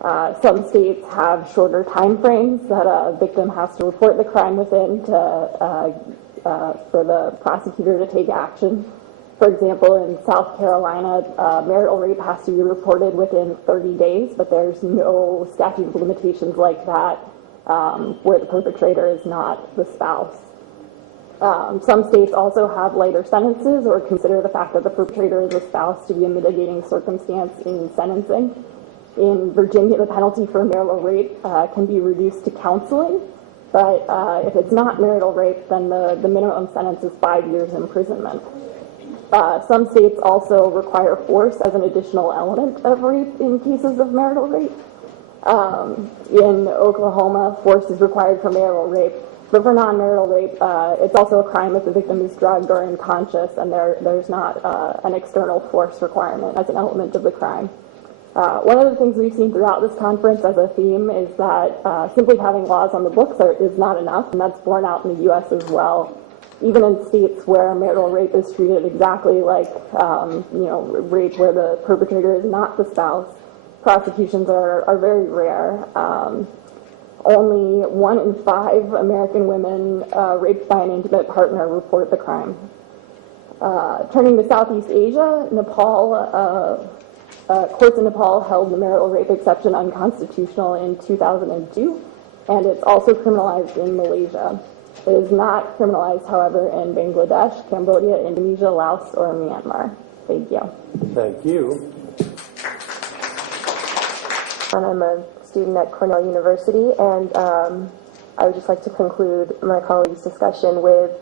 Some states have shorter time frames that a victim has to report the crime within for the prosecutor to take action. For example, in South Carolina, marital rape has to be reported within 30 days, but there's no statute of limitations like that where the perpetrator is not the spouse. Some states also have lighter sentences or consider the fact that the perpetrator is a spouse to be a mitigating circumstance in sentencing. In Virginia, the penalty for marital rape can be reduced to counseling, but if it's not marital rape, then the minimum sentence is 5 years imprisonment. Some states also require force as an additional element of rape in cases of marital rape. In Oklahoma, force is required for marital rape, but for non-marital rape, it's also a crime if the victim is drugged or unconscious, and there's not an external force requirement as an element of the crime. One of the things we've seen throughout this conference as a theme is that simply having laws on the books is not enough, and that's borne out in the U.S. as well. Even in states where marital rape is treated exactly like rape where the perpetrator is not the spouse, prosecutions are very rare. Only 1 in 5 American women raped by an intimate partner report the crime. Turning to Southeast Asia, Nepal, courts in Nepal held the marital rape exception unconstitutional in 2002, and it's also criminalized in Malaysia. It is not criminalized, however, in Bangladesh, Cambodia, Indonesia, Laos, or Myanmar. Thank you. Thank you. And I'm a student at Cornell University, and I would just like to conclude my colleague's discussion with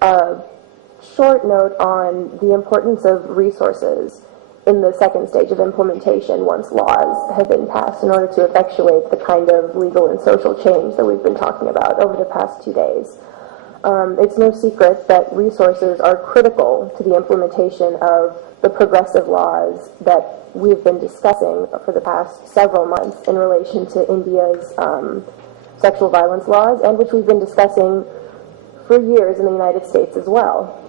a short note on the importance of resources in the second stage of implementation once laws have been passed in order to effectuate the kind of legal and social change that we've been talking about over the past 2 days. It's no secret that resources are critical to the implementation of the progressive laws that we've been discussing for the past several months in relation to India's sexual violence laws, and which we've been discussing for years in the United States as well.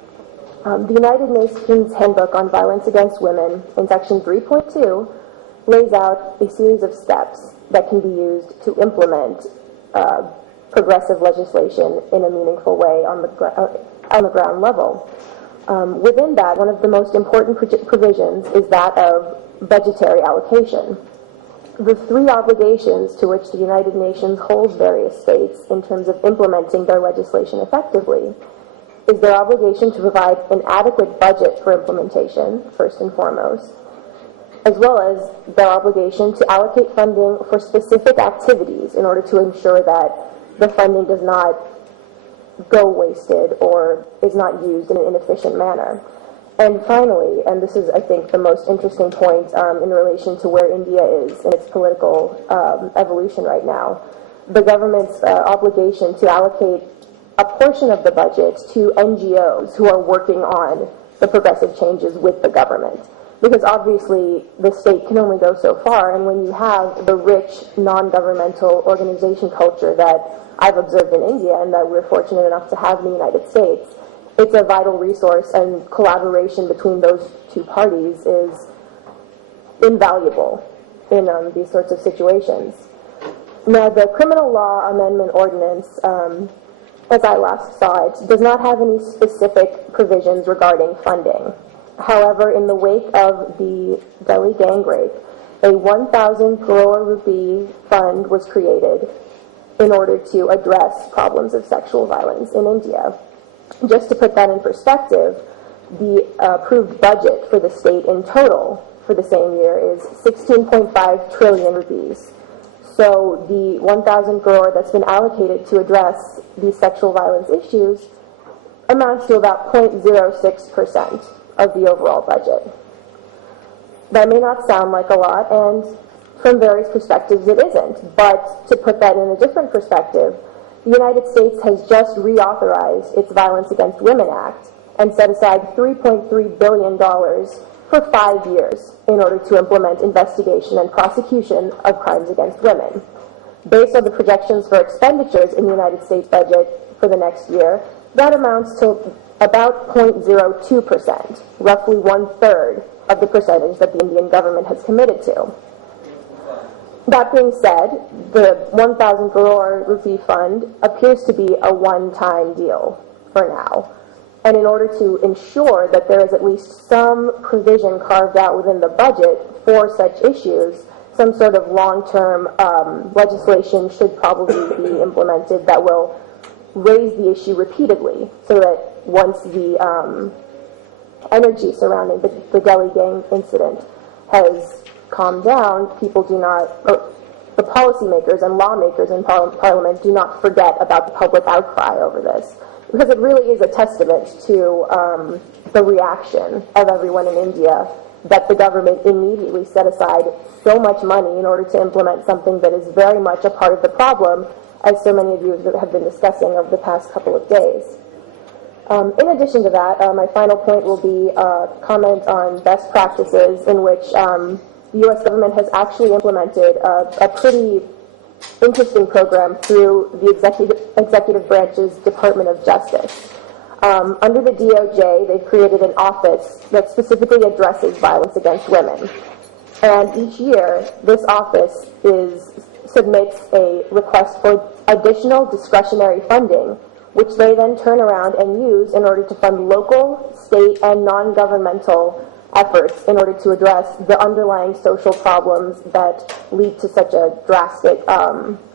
The United Nations Handbook on Violence Against Women, in Section 3.2, lays out a series of steps that can be used to implement progressive legislation in a meaningful way on the ground level. Within that, one of the most important provisions is that of budgetary allocation. The 3 obligations to which the United Nations holds various states in terms of implementing their legislation effectively is their obligation to provide an adequate budget for implementation, first and foremost, as well as their obligation to allocate funding for specific activities in order to ensure that the funding does not go wasted or is not used in an inefficient manner. And finally, and this is, I think, the most interesting point in relation to where India is in its political evolution right now, the government's obligation to allocate a portion of the budget to NGOs who are working on the progressive changes with the government. Because obviously the state can only go so far, and when you have the rich non-governmental organization culture that I've observed in India and that we're fortunate enough to have in the United States, it's a vital resource, and collaboration between those 2 parties is invaluable in these sorts of situations. Now, the Criminal Law Amendment Ordinance, as I last saw it, does not have any specific provisions regarding funding. However, in the wake of the Dalit gang rape, a 1,000 crore rupee fund was created in order to address problems of sexual violence in India. Just to put that in perspective, the approved budget for the state in total for the same year is 16.5 trillion rupees. So the 1,000 crore that's been allocated to address these sexual violence issues amounts to about 0.06% of the overall budget. That may not sound like a lot, and from various perspectives it isn't, but to put that in a different perspective, the United States has just reauthorized its Violence Against Women Act and set aside $3.3 billion for 5 years in order to implement investigation and prosecution of crimes against women. Based on the projections for expenditures in the United States budget for the next year, that amounts to about 0.02%, roughly 1/3 of the percentage that the Indian government has committed to. That being said, the 1,000 crore rupee fund appears to be a one-time deal for now. And in order to ensure that there is at least some provision carved out within the budget for such issues, some sort of long-term legislation should probably be implemented that will raise the issue repeatedly, so that once the energy surrounding the Delhi gang incident has calmed down, people do not, or the policymakers and lawmakers in Parliament do not forget about the public outcry over this. Because it really is a testament to the reaction of everyone in India that the government immediately set aside so much money in order to implement something that is very much a part of the problem, as so many of you have been discussing over the past couple of days. In addition to that, my final point will be a comment on best practices in which the U.S. government has actually implemented a pretty interesting program through the executive branch's Department of Justice. Under the DOJ, they've created an office that specifically addresses violence against women. And each year, this office submits a request for additional discretionary funding, which they then turn around and use in order to fund local, state, and non-governmental efforts in order to address the underlying social problems that lead to such a drastic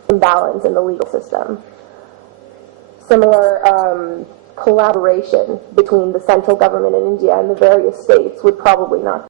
imbalance in the legal system. Similar collaboration between the central government in India and the various states would probably not